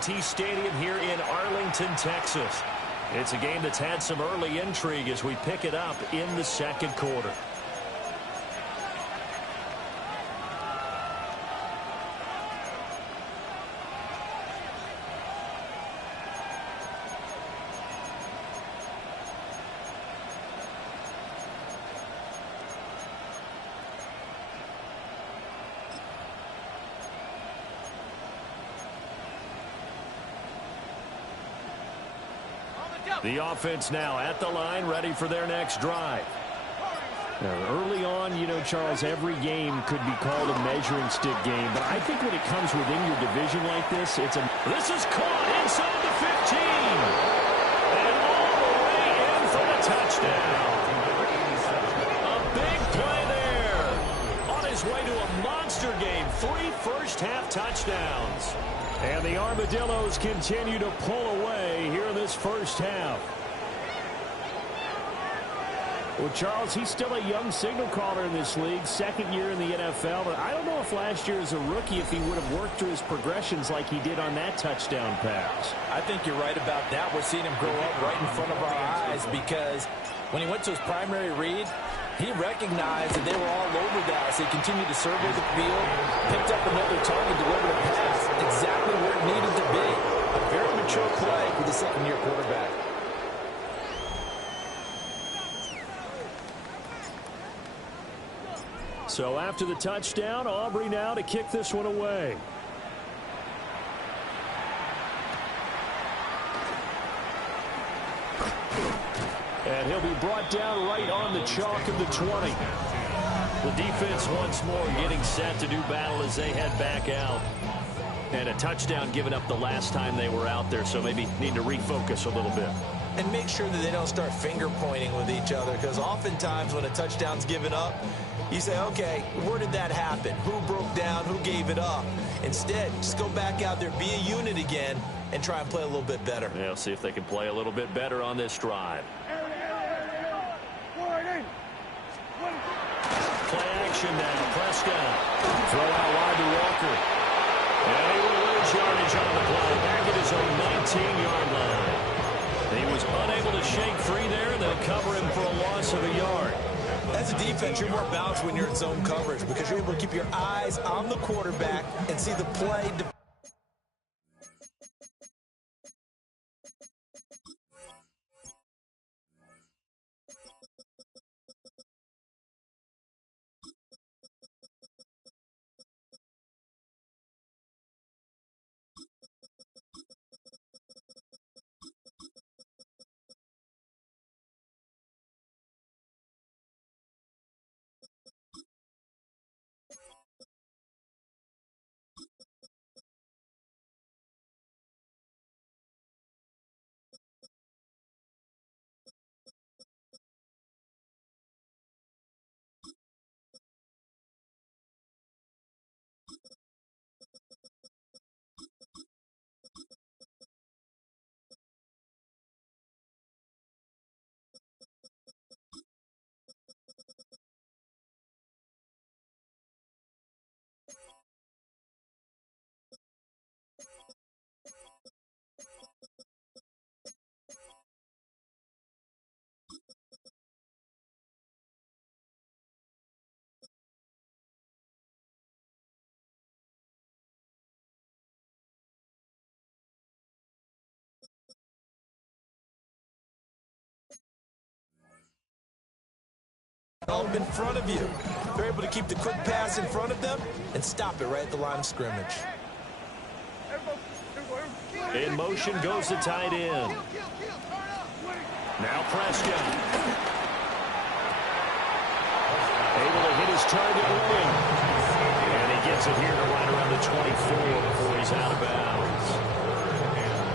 AT&T Stadium here in Arlington, Texas. It's a game that's had some early intrigue as we pick it up in the second quarter. The offense now at the line, ready for their next drive. Now, early on, you know, Charles, every game could be called a measuring stick game. But I think when it comes within your division like this, This is caught inside the 15. And all the way in for the touchdown. A big play there. On his way to a monster game. 3 first-half touchdowns. And the Armadillos continue to pull away here in this first half. Well, Charles, he's still a young signal caller in this league, second year in the NFL. But I don't know if last year as a rookie, if he would have worked through his progressions like he did on that touchdown pass. I think you're right about that. We're seeing him grow up right in front of our eyes because when he went to his primary read, he recognized that they were all over that. So he continued to survey the field, picked up another target, delivered a pass exactly where it needed to be. A very mature play for the second-year quarterback. So after the touchdown, Aubrey now to kick this one away. And he'll be brought down right on the chalk of the 20. The defense once more getting set to do battle as they head back out. And a touchdown given up the last time they were out there, so maybe need to refocus a little bit. And make sure that they don't start finger-pointing with each other, because oftentimes when a touchdown's given up, you say, okay, where did that happen? Who broke down? Who gave it up? Instead, just go back out there, be a unit again, and try and play a little bit better. Yeah, see if they can play a little bit better on this drive. Play action now. Prescott. Throw out wide to Walker. And he will lose yardage on the play. Back at his own 19-yard line. He was unable to shake free there, and they'll cover him for a loss of a yard. As a defense, you're more balanced when you're in zone coverage because you're able to keep your eyes on the quarterback and see the play. In front of you. They're able to keep the quick pass in front of them and stop it right at the line of scrimmage. In motion goes the tight end. Now Prescott. Able to hit his target early. And he gets it here to right around the 24 before he's out of bounds.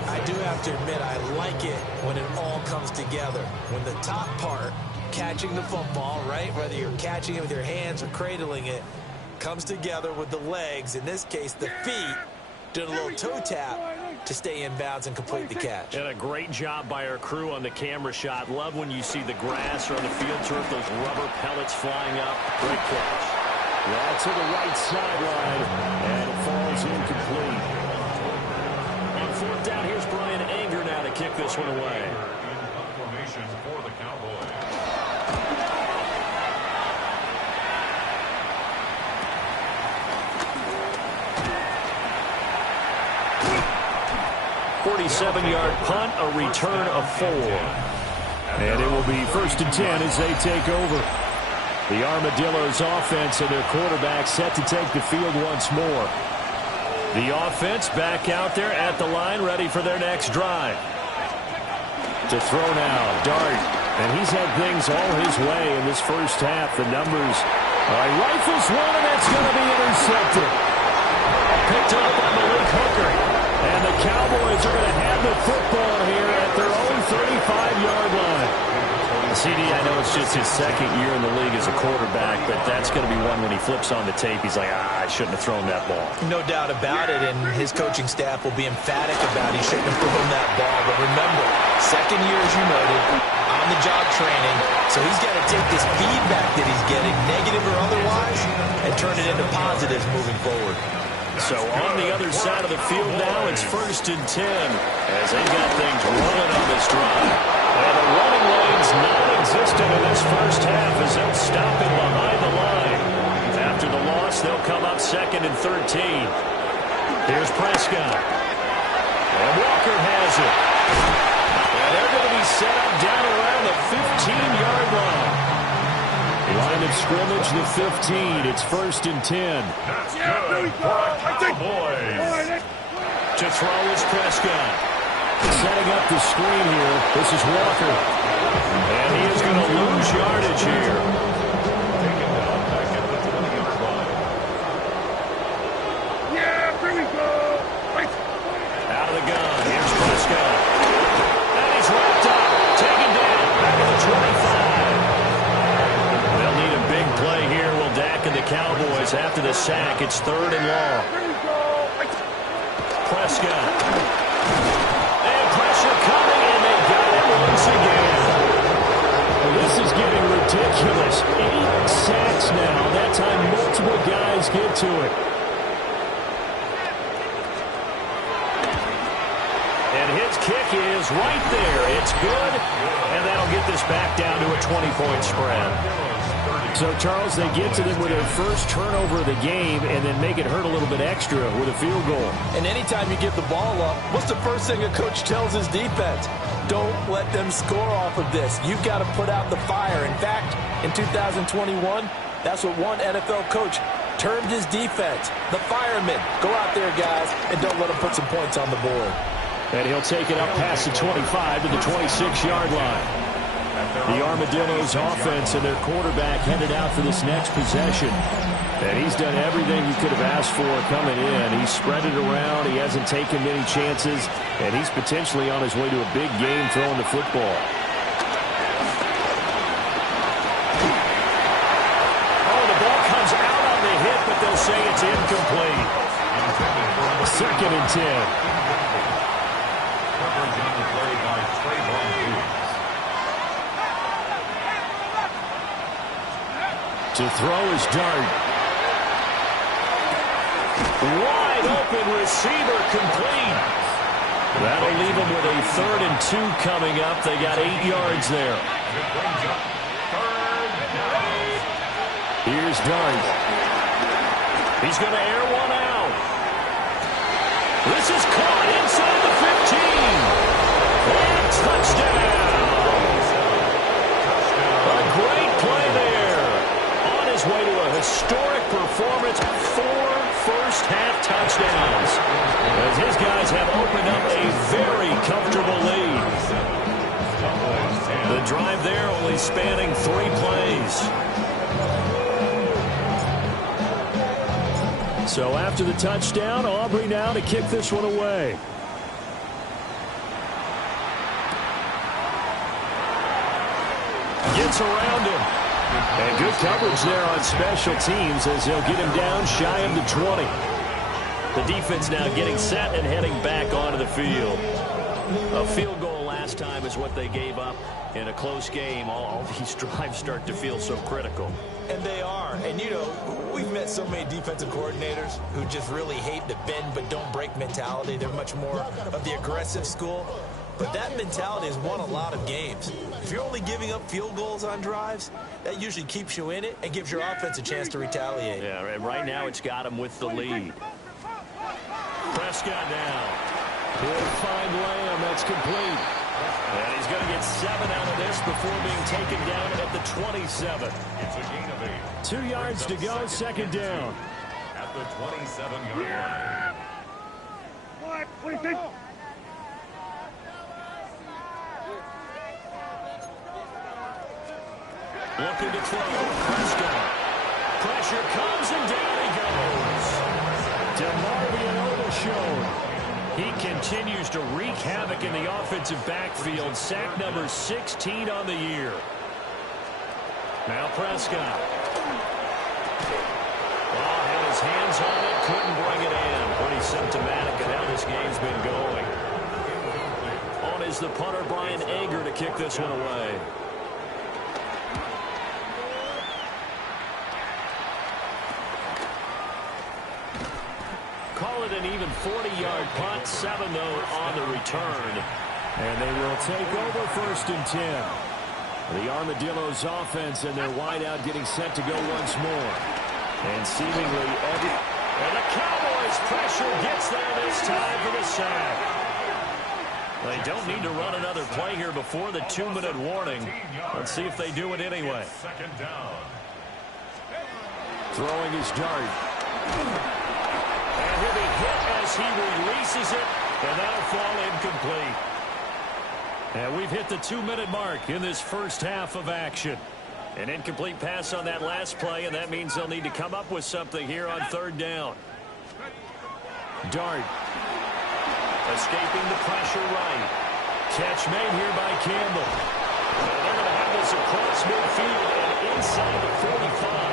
I do have to admit, I like it when it all comes together. When the top part, catching the football, right, whether you're catching it with your hands or cradling it, comes together with the legs, in this case the feet, doing a little toe tap to stay in bounds and complete the catch. And a great job by our crew on the camera shot. Love when you see the grass or on the field turf, those rubber pellets flying up. Great catch. Well, to the right sideline, and it falls incomplete. fourth down, here's Brian Anger now to kick this one away. In formation for the Cowboys. 47-yard punt, a return of 4. And it will be 1st and 10 as they take over. The Armadillos offense and their quarterback set to take the field once more. The offense back out there at the line, ready for their next drive. To throw now, Dart. And he's had things all his way in this first half. The numbers. Rifles one, and that's going to be intercepted. Picked up by Malik Hooker. And the Cowboys are going to have the football here at their own 35-yard line. CD, I know it's just his second year in the league as a quarterback, but that's going to be one when he flips on the tape, he's like, I shouldn't have thrown that ball. No doubt about it, and his coaching staff will be emphatic about he shouldn't have thrown that ball. But remember, second year, as you noted, on-the-job training, so he's got to take this feedback that he's getting, negative or otherwise, and turn it into positives moving forward. So on the other side of the field now, it's 1st and 10 as they got things rolling on this drive. And the running lane's non-existent in this first half as they'll stop it behind the line. After the loss, they'll come up 2nd and 13. Here's Prescott. And Walker has it. And they're going to be set up down around the 15-yard line. Line of scrimmage, the 15. It's 1st and 10. That's good for the Cowboys. To throw is Prescott. Setting up the screen here. This is Walker. And he is going to lose yardage here. Taken down back at the 20-yard line. Yeah, here we go. Right. Out of the gun. Here's Prescott. And he's wrapped up. Taken down. Back at the 25. They'll need a big play here. Will Dak and the Cowboys after the sack. It's 3rd and long. Here we go. Right. Prescott. Coming, and they got it once again. Well, this is getting ridiculous. 8 sacks now. That time, multiple guys get to it. And his kick is right there. It's good, and that'll get this back down to a 20-point spread. So, Charles, they get to them with their first turnover of the game and then make it hurt a little bit extra with a field goal. And anytime you give the ball up, what's the first thing a coach tells his defense? Don't let them score off of this. You've got to put out the fire. In fact, in 2021, that's what one NFL coach termed his defense, the firemen. Go out there, guys, and don't let them put some points on the board. And he'll take it up past the 25 to the 26-yard line. The Armadillos offense and their quarterback headed out for this next possession. And he's done everything you could have asked for coming in. He's spread it around. He hasn't taken many chances. And he's potentially on his way to a big game throwing the football. Oh, the ball comes out on the hit, but they'll say it's incomplete. 2nd and 10. To throw is Dart. Wide open receiver complete. That'll leave them with a 3rd and 2 coming up. They got 8 yards there. Here's Dart. He's going to air one out. This is caught inside the 15. And touchdown. A great play there. His way to a historic performance, 4 first-half touchdowns. As his guys have opened up a very comfortable lead. The drive there only spanning 3 plays. So after the touchdown, Aubrey now to kick this one away. Gets around him. And good coverage there on special teams as they'll get him down shy of the 20. The defense now getting set and heading back onto the field. A field goal last time is what they gave up in a close game. All these drives start to feel so critical. And they are. And, you know, we've met so many defensive coordinators who just really hate the bend but don't break mentality. They're much more of the aggressive school. But that mentality has won a lot of games. If you're only giving up field goals on drives, that usually keeps you in it and gives your offense a chance to retaliate. Yeah, and right now it's got him with the lead. Prescott down. He'll find Lamb. That's complete. And he's going to get 7 out of this before being taken down at the 27. It's a gain of 8. 2 yards to go, second down. At the 27-yard line. Looking to throw. Prescott. Pressure comes and down he goes. DeMarvion Overshown. He continues to wreak havoc in the offensive backfield. Sack number 16 on the year. Now Prescott. Oh, had his hands on it, couldn't bring it in. Pretty symptomatic of how this game's been going. On is the punter, Brian Ager, to kick this one away. Call it an even 40-yard punt, 7 though on the return. And they will take over first and 10. The Armadillos offense and their wideout getting set to go once more. And seemingly and the Cowboys pressure gets there this time for the sack. They don't need to run another play here before the 2-minute warning. Let's see if they do it anyway. Second down. Throwing his dart. And he'll be hit as he releases it, and that'll fall incomplete. And we've hit the 2-minute mark in this first half of action. An incomplete pass on that last play, and that means they'll need to come up with something here on third down. Dart. Escaping the pressure right. Catch made here by Campbell. And they're going to have this across midfield and inside the 45.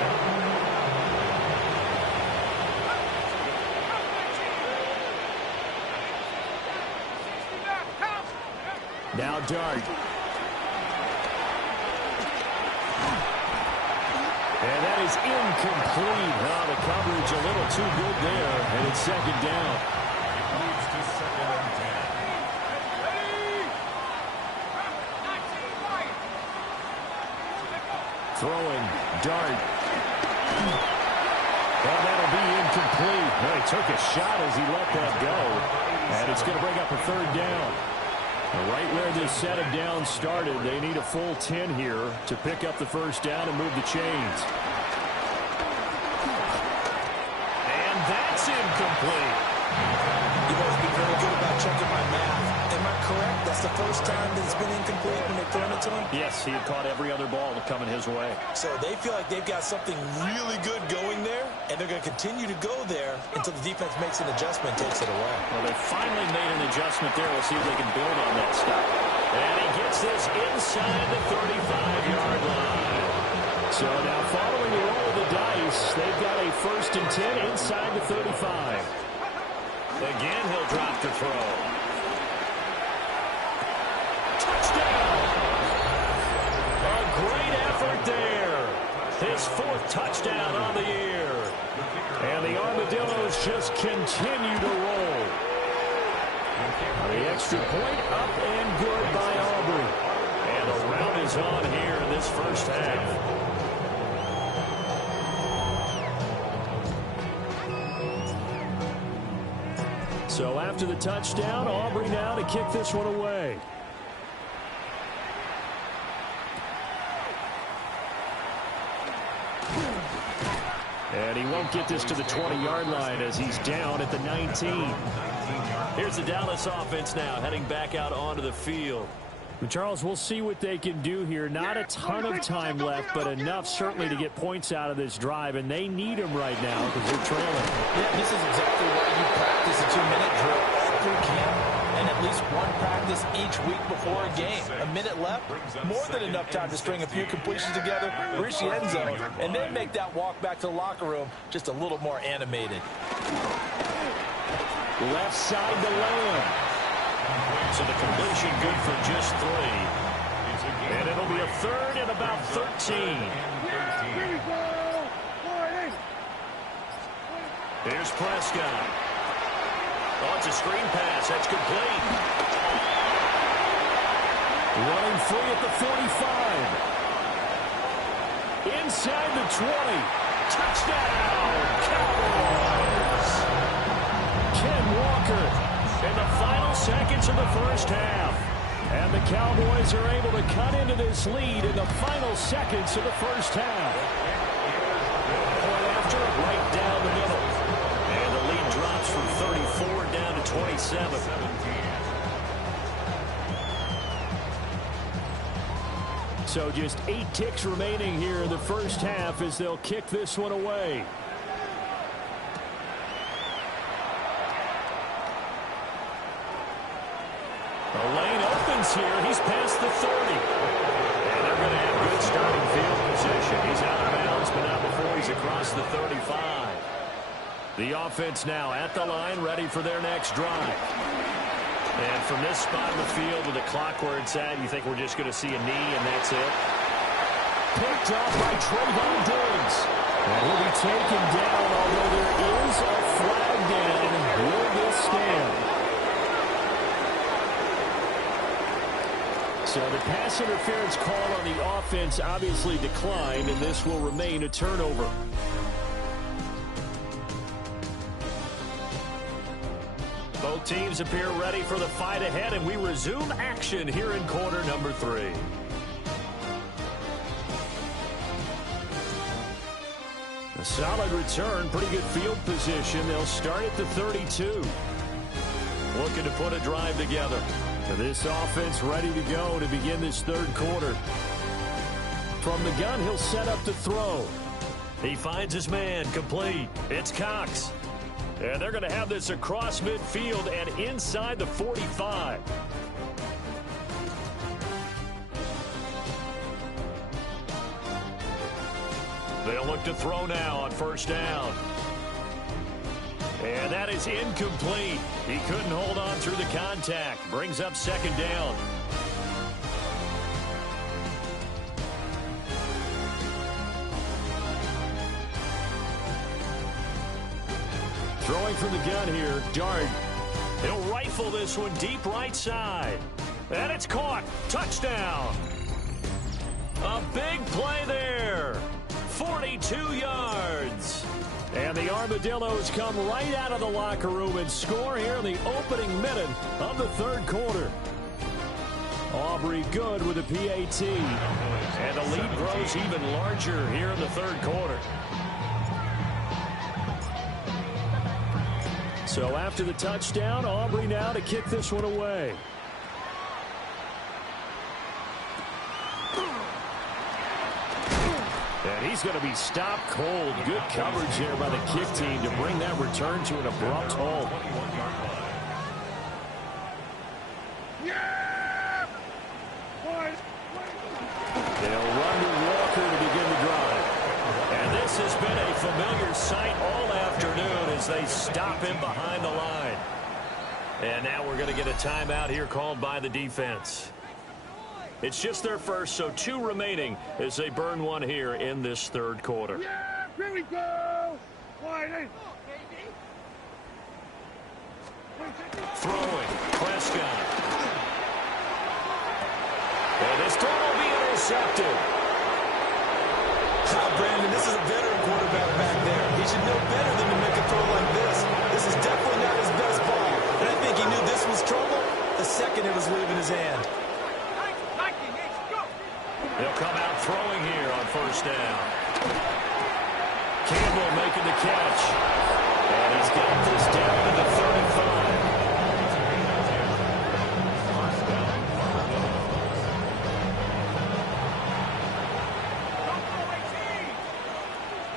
Now Dart. And that is incomplete. Now the coverage a little too good there, and it's second down. Moves to second and 10. Throwing. Dart. Well, that'll be incomplete. Well, he took a shot as he let that go. And it's going to bring up a third down. Right where this set of downs started, they need a full 10 here to pick up the first down and move the chains. And that's incomplete. You guys be very good about checking my math. Am I correct? That's the first time that it's been incomplete when they've thrown it to him? Yes, he had caught every other ball coming his way. So they feel like they've got something really good going there, and they're going to continue to go there until the defense makes an adjustment and takes it away. Well, they finally made an adjustment there. We'll see if they can build on that stuff. And he gets this inside the 35-yard line. So now following the roll of the dice, they've got a first and 10 inside the 35. Again, he'll drop to throw. Touchdown! A great effort there. His 4th touchdown on the year. And the Armadillos just continue to roll. The extra point up and good by Aubrey. And the round is on here in this first half. So after the touchdown, Aubrey now to kick this one away. And he won't get this to the 20-yard line as he's down at the 19. Here's the Dallas offense now heading back out onto the field. Charles, we'll see what they can do here. Not a ton of time left, but enough certainly to get points out of this drive, and they need them right now because they're trailing. Yeah, this is exactly why you practice a 2-minute drill every camp and at least one practice each week before a game. A minute left, more than enough time to string a few completions together, reach the end zone, and then make that walk back to the locker room just a little more animated. Left side to Lamb. So the completion good for just 3. And it'll be a third and about 13. Here's Prescott. Oh, it's a screen pass. That's complete. Running free at the 45. Inside the 20. Touchdown, Cowboys. Ken Walker in the final seconds of the first half. And the Cowboys are able to cut into this lead in the final seconds of the first half. Point after, right down the middle. And the lead drops from 34 down to 27. So just 8 ticks remaining here in the first half as they'll kick this one away. The lane opens here. He's past the 30. And they're going to have good starting field position. He's out of bounds, but not before he's across the 35. The offense now at the line, ready for their next drive. And from this spot in the field with the clock where it's at, you think we're just going to see a knee and that's it? Picked up by Trayvon Diggs. And he'll be taken down, although there is a flag down. Will this stand? So the pass interference call on the offense obviously declined, and this will remain a turnover. Both teams appear ready for the fight ahead, and we resume action here in quarter number 3. A solid return, pretty good field position. They'll start at the 32. Looking to put a drive together. This offense ready to go to begin this third quarter. From the gun, he'll set up to throw. He finds his man, complete. It's Cox. And they're going to have this across midfield and inside the 45. They'll look to throw now on first down. And that is incomplete. He couldn't hold on through the contact. Brings up second down. Throwing from the gun here, Dart. He'll rifle this one deep right side. And it's caught. Touchdown. A big play there. 42 yards. And the Armadillos come right out of the locker room and score here in the opening minute of the third quarter. Aubrey good with a PAT. And the lead grows even larger here in the third quarter. So after the touchdown, Aubrey now to kick this one away. And he's going to be stopped cold. Good coverage there by the kick team to bring that return to an abrupt halt. They'll run to Walker to begin the drive. And this has been a familiar sight all afternoon as they stop him behind the line. And now we're going to get a timeout here called by the defense. It's just their first, so 2 remaining as they burn one here in this third quarter. Yeah, here we go. Throwing, Prescott. And this throw will be intercepted. Brandon, this is a veteran quarterback back there. He should know better than to make a throw like this. This is definitely not his best ball. And I think he knew this was trouble the second it was leaving his hand. He'll come out throwing here on first down. Campbell making the catch. And he's got this down to the 35.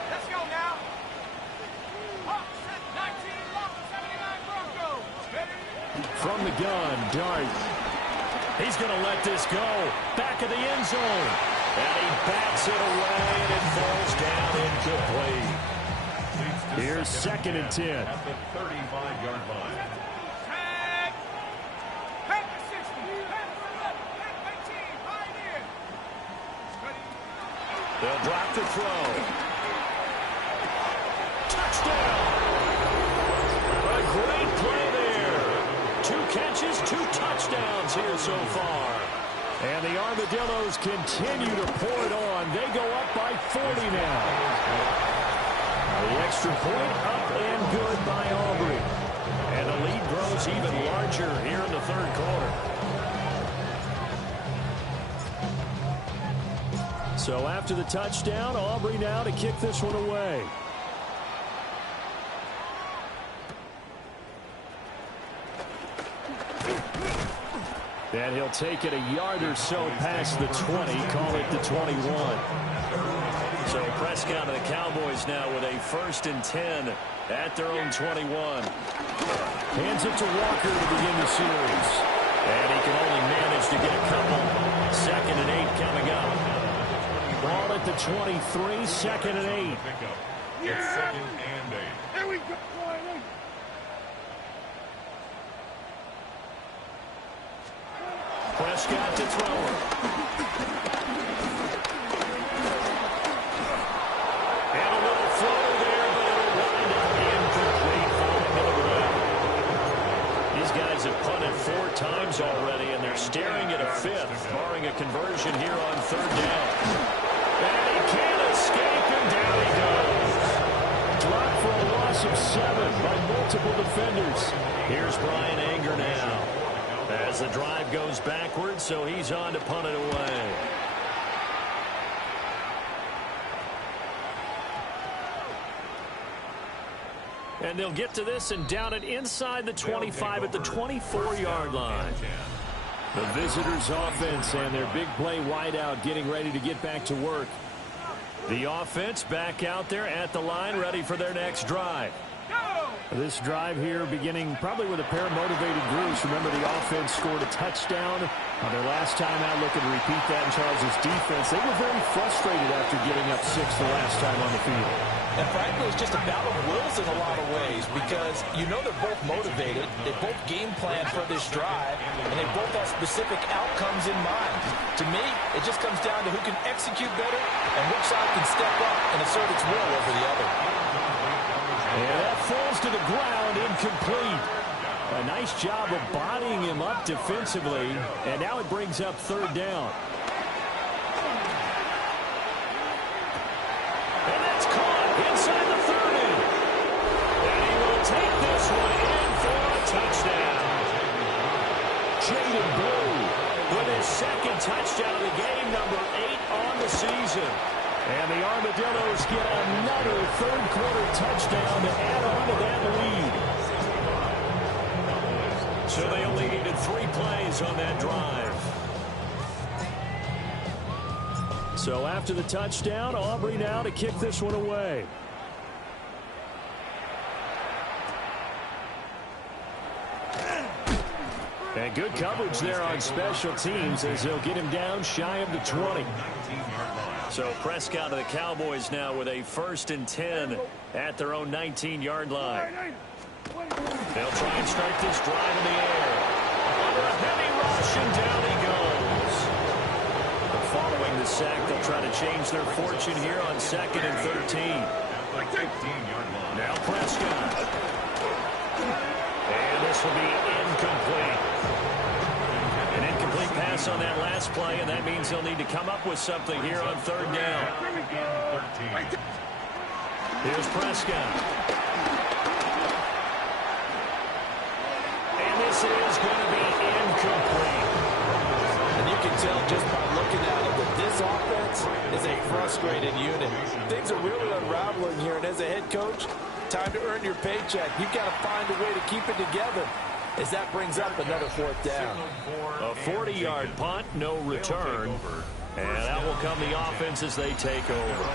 Let's go now. Set 19, 79 Broncos. From the gun, Dart. He's going to let this go. Back of the end zone. And he bats it away, and it falls down incomplete. Here's 2nd and 10. At the 35-yard line. Tag. They'll drop the throw. Touchdown! A great play there. 2 catches, 2 touchdowns here so far. And the Armadillos continue to pour it on. They go up by 40 now. The extra point up and good by Aubrey. And the lead grows even larger here in the third quarter. So after the touchdown, Aubrey now to kick this one away. And he'll take it a yard or so past the 20, call it the 21. So Prescott and the Cowboys now with a 1st and 10 at their own 21. Hands it to Walker to begin the series. And he can only manage to get a couple. 2nd and 8 coming up. Ball at the 23, 2nd and 8. It's 2nd and 8. Here we go. Prescott to throw it. And a little floater there, but it'll wind up incomplete falling to the ground. These guys have punted 4 times already, and they're staring at a 5th, barring a conversion here on 3rd down. And he can't escape, and down he goes. Dropped for a loss of 7 by multiple defenders. Here's Brian Anger now. As the drive goes backwards, so he's on to punt it away. And they'll get to this and down it inside the 25 at the 24-yard line. The visitors' offense and their big play wideout getting ready to get back to work. The offense back out there at the line, ready for their next drive. This drive here beginning probably with a pair of motivated groups. Remember, the offense scored a touchdown on their last time out, looking to repeat that in Charles' defense. They were very frustrated after giving up 6 the last time on the field. And frankly, it's just a battle of wills in a lot of ways because you know they're both motivated. They both game plan for this drive, and they both have specific outcomes in mind. To me, it just comes down to who can execute better and which side can step up and assert its will over the other. And that falls to the ground, incomplete. A nice job of bodying him up defensively, and now it brings up 3rd down. And that's caught inside the 30. And he will take this one in for a touchdown. Jaden Blue with his 2nd touchdown of the game, number 8 on the season. And the Armadillos get another 3rd quarter touchdown to add on to that lead. So they only needed 3 plays on that drive. So after the touchdown, Aubrey now to kick this one away. And good coverage there on special teams as they'll get him down shy of the 20. So Prescott of the Cowboys now with a 1st and 10 at their own 19-yard line. They'll try and start this drive in the air. Under a heavy rush, and down he goes. Following the sack, they'll try to change their fortune here on 2nd and 13. Now Prescott. And this will be incomplete. An incomplete pass on that last play, and that means they'll need to come up with something here on 3rd down. Here's Prescott. And this is going to be incomplete. And you can tell just by looking at it that this offense is a frustrated unit. Things are really unraveling here, and as a head coach, time to earn your paycheck. You've got to find a way to keep it together as that brings up another 4th down. A 40-yard punt, no return. And that will come the offense as they take over.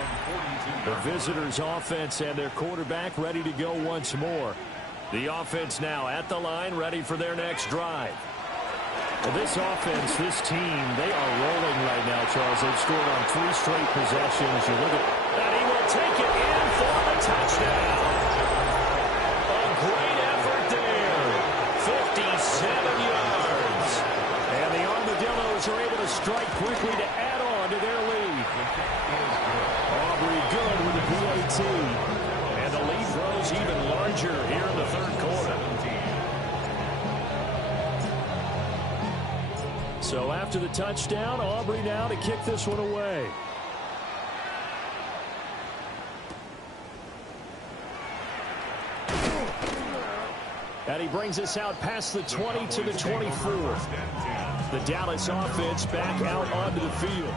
The visitors' offense and their quarterback ready to go once more. The offense now at the line, ready for their next drive. Well, this offense, this team, they are rolling right now, Charles. They've scored on 3 straight possessions. You look at, and he will take it in for the touchdown. A great effort there. 57 yards. And the Armadillos are able to strike quickly to add on to their lead. Aubrey good with the PAT. And the lead grows even larger here in the third quarter. So after the touchdown, Aubrey now to kick this one away. And he brings us out past the 20 to the 24. The Dallas offense back out onto the field.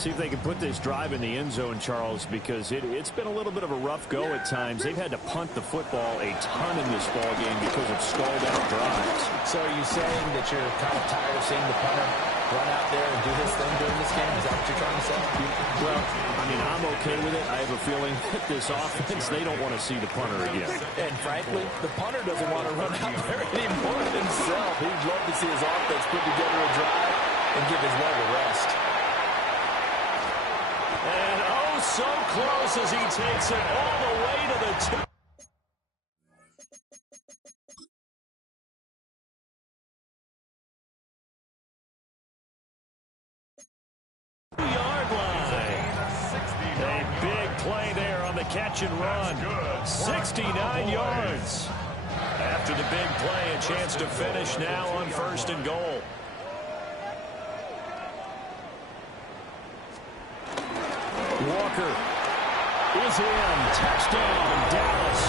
See if they can put this drive in the end zone, Charles, because it's been a little bit of a rough go at times. They've had to punt the football a ton in this ball game because of stalled out drives. So are you saying that you're kind of tired of seeing the punter run out there and do his thing during this game? Is that what you're trying to say? Well, I mean, I'm okay with it. I have a feeling that this offense, they don't want to see the punter again. And frankly, the punter doesn't want to run out there anymore himself. He'd love to see his offense put together a drive and give his leg a rest. And oh, so close as he takes it all the way to the 2-yard line. A big play there on the catch and run. 69 yards. After the big play, a chance to finish now on 1st and goal. Walker is in. Touchdown, Dallas.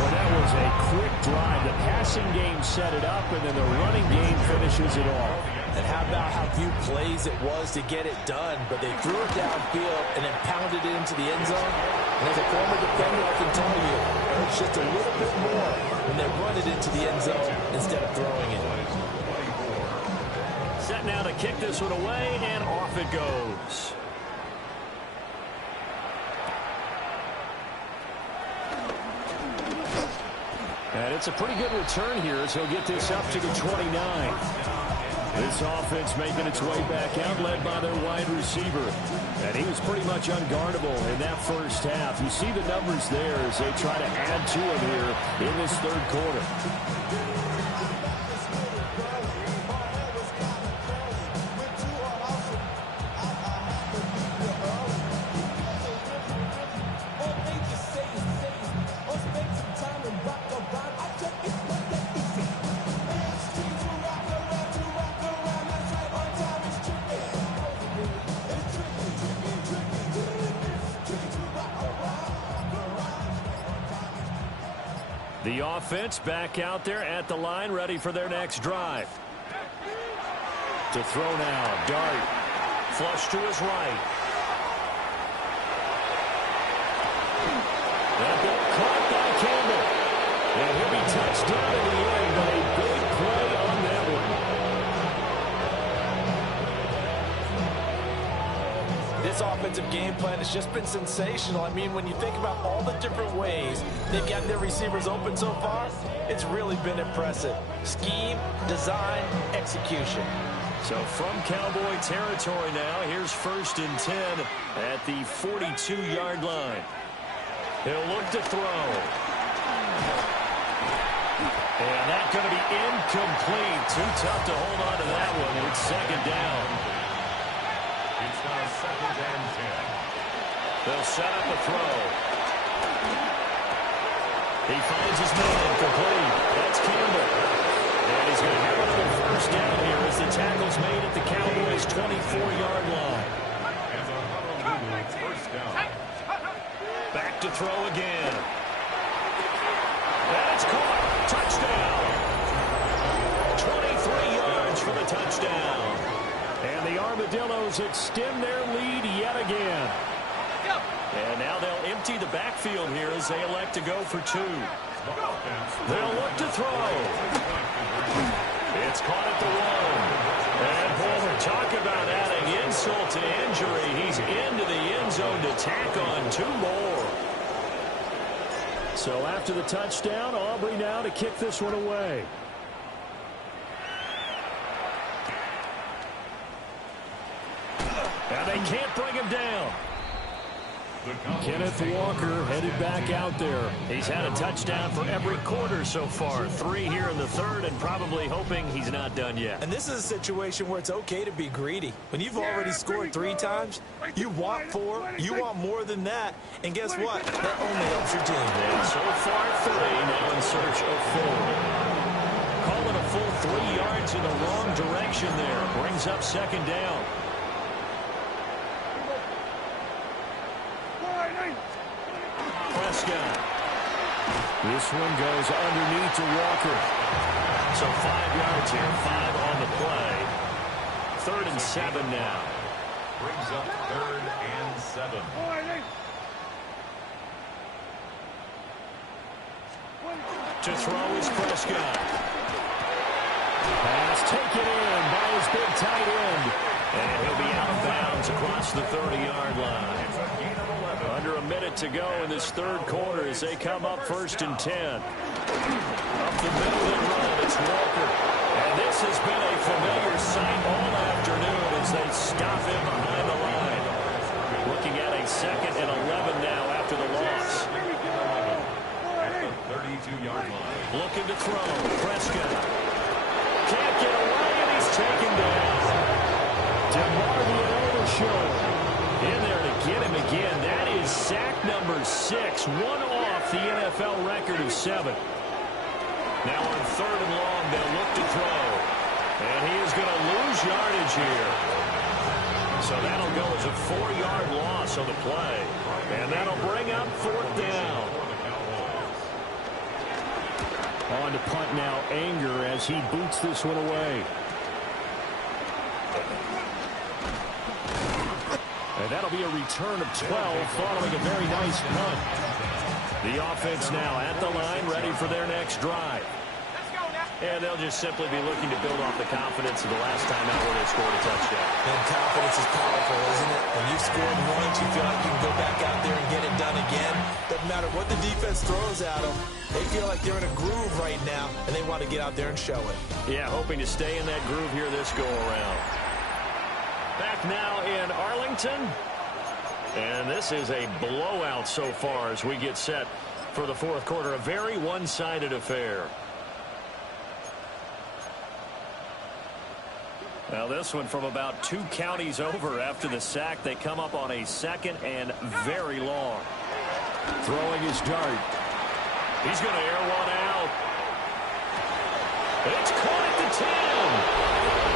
Well, that was a quick drive. The passing game set it up, and then the running game finishes it all. And how about how few plays it was to get it done, but they threw it downfield and then pounded it into the end zone. And as a former defender, I can tell you, it's just a little bit more when they run it into the end zone instead of throwing it. Set now to kick this one away, and off it goes. And it's a pretty good return here as he'll get this up to the 29. This offense making its way back out, led by their wide receiver. And he was pretty much unguardable in that first half. You see the numbers there as they try to add to him here in this third quarter. The offense back out there at the line, ready for their next drive. To throw now, Dart. Flush to his right. That ball caught by Campbell. And he'll be touched down in the end, but a big play on that one. This offensive game plan has just been sensational. I mean, when you think about all the different ways they've gotten their receivers open so far, it's really been impressive. Scheme, design, execution. So from Cowboy territory now, here's 1st and 10 at the 42-yard line. He'll look to throw. And that's going to be incomplete. Too tough to hold on to that one. It's 2nd down. It's now 2nd and 10. They'll set up a throw. He finds his man complete. That's Campbell. And he's going to have another 1st down here as the tackle's made at the Cowboys' 24-yard line. And the Honolulu 1st down. Back to throw again. That's caught. Touchdown. 23 yards for the touchdown. And the Armadillos extend their lead yet again. And now they'll empty the backfield here as they elect to go for 2. They'll look to throw. It's caught at the 1. And Bulmer, talk about adding insult to injury. He's into the end zone to tack on 2 more. So after the touchdown, Aubrey now to kick this one away. And they can't bring him down. Kenneth Walker headed back out there. He's had a touchdown for every quarter so far. 3 here in the third, and probably hoping he's not done yet. And this is a situation where it's okay to be greedy. When you've already scored 3 times, you want 4, you want more than that. And guess what? That only helps your team. And so far 3, now in search of 4. Calling a full 3 yards in the wrong direction there. Brings up second down. Prescott. This one goes underneath to Walker. So 5 yards here, 5 on the play. 3rd and 7 now. Brings up 3rd and 7. To throw is Prescott. Pass taken in by his big tight end. And he'll be out of bounds across the 30-yard line. Under a minute to go in this third quarter as they come up 1st and 10. Up the middle they run. It's Walker. And this has been a familiar sight all afternoon as they stop him behind the line. Looking at a 2nd and 11 now after the loss. 32-yard line. Looking to throw. Prescott. Can't get away, and he's taken down. DeMar Show in there to get him again. That is sack number 6, one off the NFL record of 7. Now on 3rd and long, they'll look to throw. And he is going to lose yardage here. So that'll go as a 4-yard loss on the play. And that'll bring up 4th down. On to punt now, Anger as he boots this one away. And that'll be a return of 12 following a very nice punt. The offense now at the line, ready for their next drive. And they'll just simply be looking to build off the confidence of the last time out where they scored a touchdown. And confidence is powerful, isn't it? When you've scored once, you feel like you can go back out there and get it done again. Doesn't matter what the defense throws at them. They feel like they're in a groove right now, and they want to get out there and show it. Yeah, hoping to stay in that groove here this go-around. Back now in Arlington. And this is a blowout so far as we get set for the fourth quarter. A very one-sided affair. Now this one from about 2 counties over after the sack. They come up on a 2nd and very long. Throwing his dart. He's going to air one out. It's caught at the 10.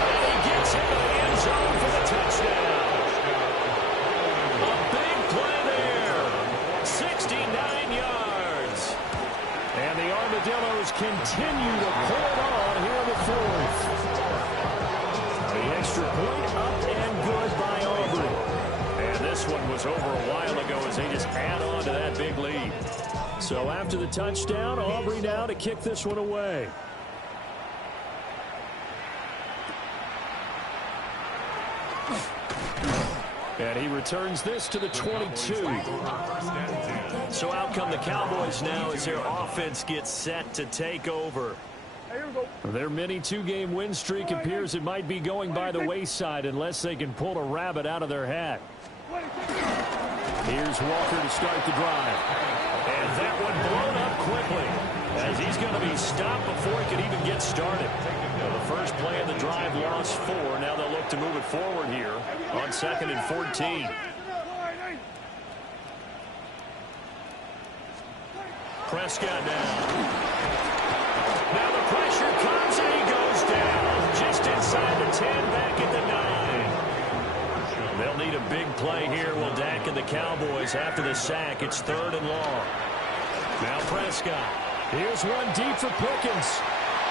And he gets into the end zone for the touchdown. A big play there. 69 yards. And the Armadillos continue to pull it on here in the fourth. The extra point up and good by Aubrey. And this one was over a while ago as they just add on to that big lead. So after the touchdown, Aubrey now to kick this one away. And he returns this to the 22. So out come the Cowboys now as their offense gets set to take over. Their mini 2-game win streak appears it might be going by the wayside unless they can pull a rabbit out of their hat. Here's Walker to start the drive. And that one blown up quickly as he's going to be stopped before he could even get started. Well, the first play of the drive lost 4. Now they'll look to move it forward here on 2nd and 14. Prescott now. Now the pressure comes and he goes down. Just inside the 10, back at the 9. They'll need a big play here. Will Dak and the Cowboys after the sack. It's 3rd and long. Now Prescott. Here's one deep for Pickens.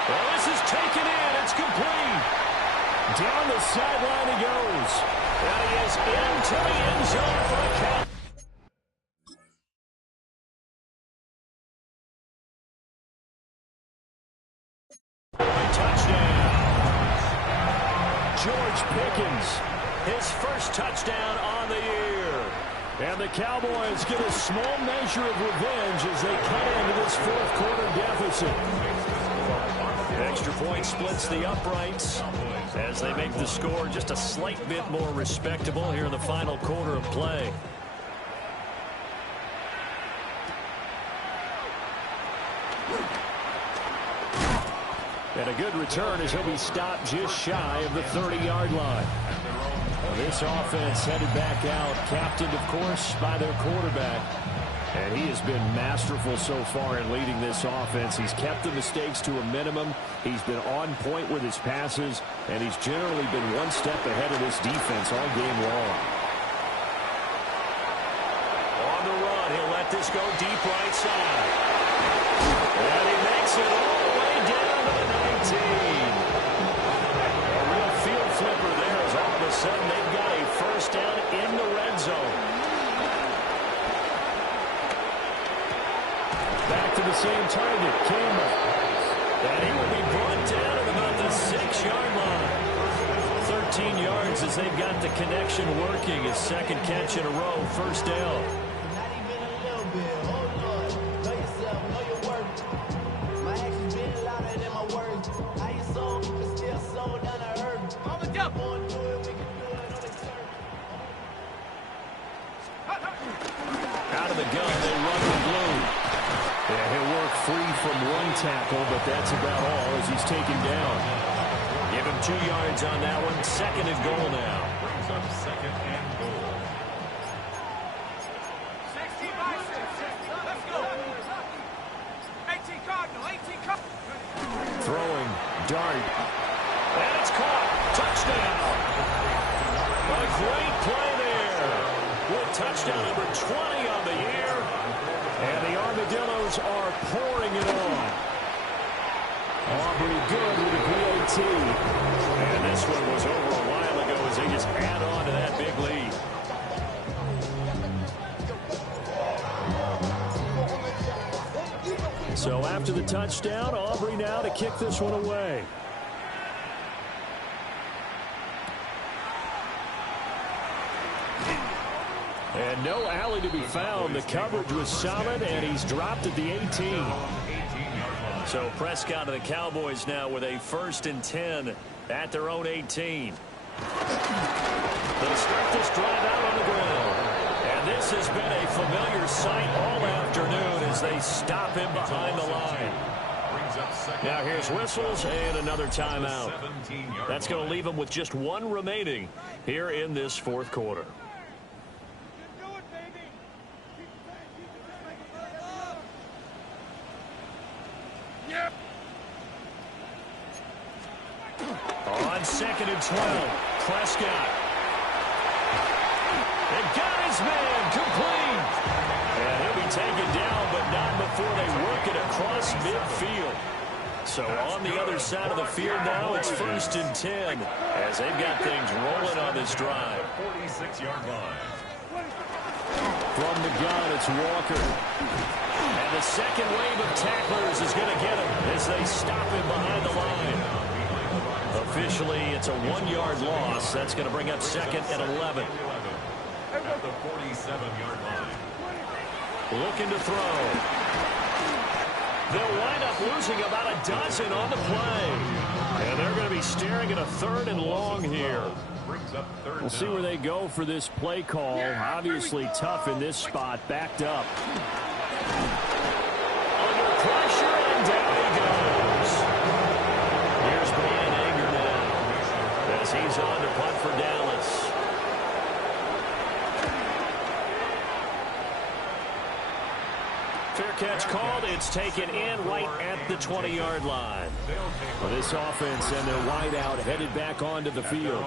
Well, this is taken in. It's complete. Down the sideline he goes. And he is into the end zone for the Cowboys. Touchdown. George Pickens, his first touchdown on the year. And the Cowboys get a small measure of revenge as they cut into this fourth quarter deficit. Extra point splits the uprights as they make the score just a slight bit more respectable here in the final quarter of play. And a good return as he'll be stopped just shy of the 30-yard line. Well, this offense headed back out, captained, of course, by their quarterback. And he has been masterful so far in leading this offense. He's kept the mistakes to a minimum. He's been on point with his passes, and he's generally been one step ahead of this defense all game long. On the run, he'll let this go deep right side. And he makes it all the way down to the 19. A real field flipper there as all of a sudden they've got a first down in the red zone. Back to the same target, Campbell. And he will be brought down at about the 6-yard line. 13 yards as they've got the connection working. His second catch in a row, first down. Out of the gun, they run the blue. Yeah, he'll work free from one tackle, but that's about all as he's taken down. Give him 2 yards on that one. Second and goal now. Brings up second and goal. 16 by 6. Let's go. 18 Cardinal. 18 Cardinal. Throwing. Dart. And it's caught. Touchdown. A great play there. With touchdown number 20 on the year. And the Armadillos are pouring it on. Aubrey good with a PAT. And this one was over a while ago as they just add on to that big lead. So after the touchdown, Aubrey now to kick this one away. And no alley to be found. The coverage was solid, and he's dropped at the 18. So Prescott and the Cowboys now with a 1st and 10 at their own 18. They'll start this drive out on the ground. And this has been a familiar sight all afternoon as they stop him behind the line. Now here's whistles and another timeout. That's going to leave him with just one remaining here in this fourth quarter. On 2nd and 12, Prescott. And got his man complete. And he'll be taken down, but not before they work it across midfield. So on the other side of the field now, it's 1st and 10 as they've got things rolling on this drive. 46-yard line. From the gun, it's Walker. And the second wave of tacklers is going to get him as they stop him behind the line. Officially, it's a 1-yard loss. That's going to bring up 2nd and 11. At the 47-yard line. Looking to throw. They'll wind up losing about a dozen on the play. And they're going to be staring at a 3rd and long here. We'll see where they go for this play call. Obviously tough in this spot. Backed up. Under pressure, and down he goes. Here's Brandon Anger now as he's on to punt for Dallas. Fair catch called. It's taken in right at the 20-yard line. Well, this offense and their wideout headed back onto the field.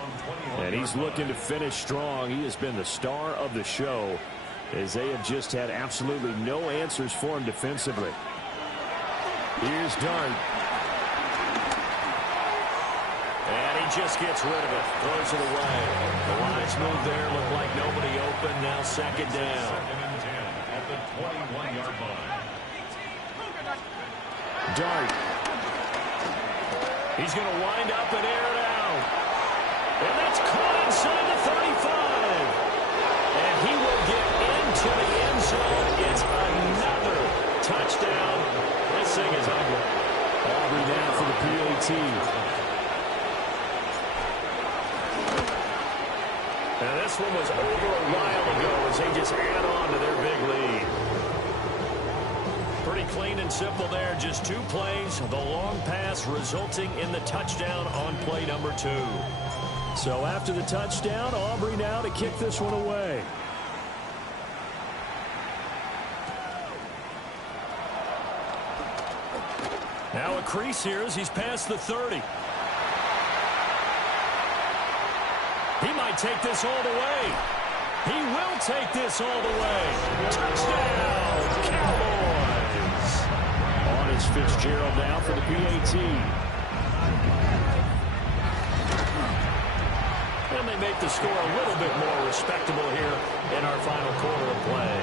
And he's looking to finish strong. He has been the star of the show as they have just had absolutely no answers for him defensively. Here's Dart. And he just gets rid of it. Throws it away. The lines move there. Look like nobody open. Now 2nd down. 2nd and 10 at the 21-yard line. Dart. He's going to wind up and air it out. And that's caught inside the 35. And he will get into the end zone. It's another touchdown. This thing is ugly. Aubrey now for the PAT. Now this one was over a while ago as they just add on to their big lead. Pretty Pretty clean and simple there. Just 2 plays. The long pass resulting in the touchdown on play number 2. So after the touchdown, Aubrey now to kick this one away. Now a crease here as he's past the 30. He might take this all the way. He will take this all the way. Touchdown, Cowboys. On is Fitzgerald now for the PAT. And they make the score a little bit more respectable here in our final quarter of play.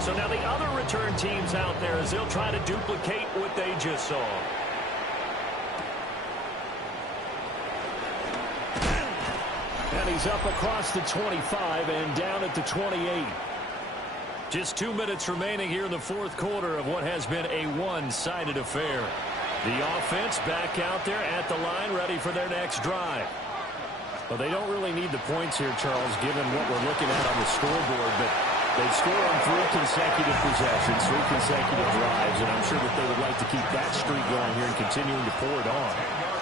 So now the other return teams out there as they'll try to duplicate what they just saw. And he's up across the 25 and down at the 28. Just 2 minutes remaining here in the fourth quarter of what has been a one-sided affair. The offense back out there at the line, ready for their next drive. Well, they don't really need the points here, Charles, given what we're looking at on the scoreboard, but they've scored on 3 consecutive possessions, 3 consecutive drives, and I'm sure that they would like to keep that streak going here and continuing to pour it on.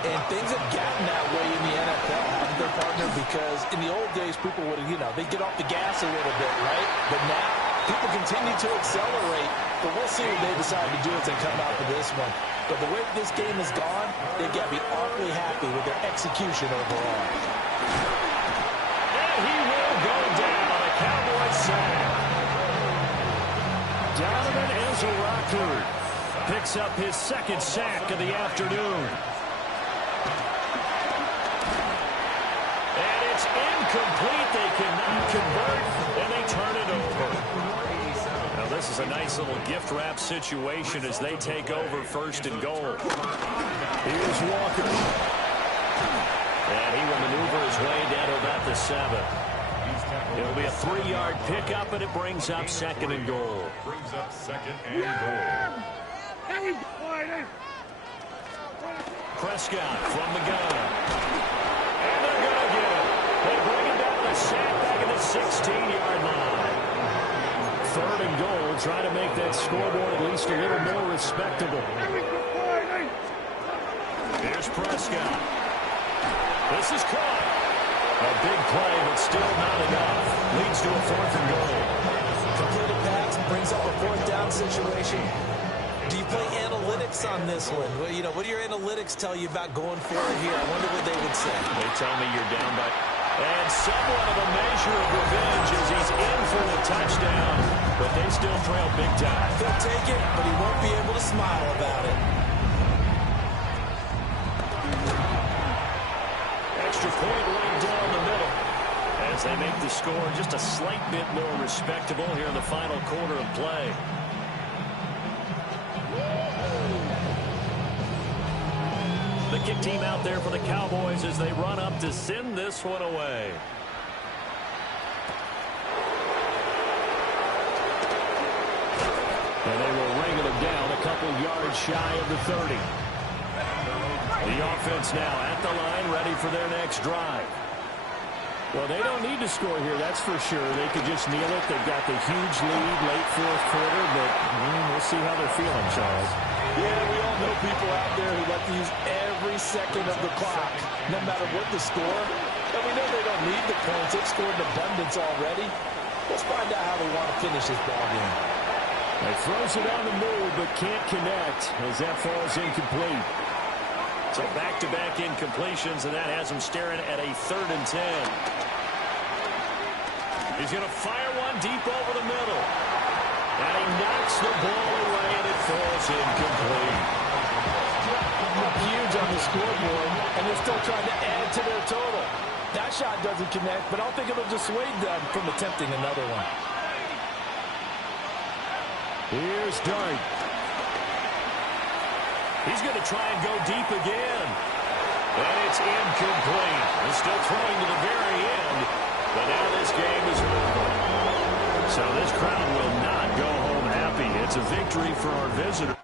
And things have gotten that way in the NFL, haven't they, partner? Because in the old days, people would, they'd get off the gas a little bit, right? But now, people continue to accelerate. But we'll see what they decide to do as they come out for this one. But the way this game has gone, they've got to be awfully happy with their execution overall. And he will go down. A Cowboy sack. Donovan Ezra picks up his 2nd sack of the afternoon. And it's incomplete. They cannot convert, and they turn it over. Now this is a nice little gift wrap situation as they take over 1st and goal. Here's Walker. And he will maneuver his way down to about the 7. It'll be a 3-yard pickup, and it brings up 2nd and goal. Brings up 2nd and goal. Prescott from the gun. And they're going to get it. They bring him down a sack back at the 16-yard line. 3rd and goal, try to make that scoreboard at least a little more respectable. Here's Prescott. This is caught. A big play, but still not enough. Leads to a 4th and goal. Completed pass brings up a 4th down situation. Do you play analytics on this one? Well, what do your analytics tell you about going for it here? I wonder what they would say. They tell me you're down by... And somewhat of a measure of revenge as he's in for the touchdown, but they still trail big time. He'll take it, but he won't be able to smile about it. Extra point right down the middle as they make the score just a slight bit more respectable here in the final quarter of play. The kick team out there for the Cowboys as they run up to send this one away. And they will wrangle him down a couple yards shy of the 30. The offense now at the line, ready for their next drive. Well, they don't need to score here, that's for sure. They could just kneel it. They've got the huge lead late 4th quarter, but we'll see how they're feeling, Charles. Yeah, we all know people out there who like to use every second of the clock, no matter what the score. And we know they don't need the points. They've scored in abundance already. Let's find out how they want to finish this ball game. They throws it on the move, but can't connect as that falls incomplete. So back-to-back incompletions, and that has him staring at a 3rd and 10. He's going to fire one deep over the middle. And he knocks the ball away, and it falls incomplete. Huge on the scoreboard, and they're still trying to add to their total. That shot doesn't connect, but I don't think it'll dissuade them from attempting another one. Here's Dart. He's going to try and go deep again. And it's incomplete. He's still throwing to the very end, but now this game is over. So this crowd will not go home happy. It's a victory for our visitor.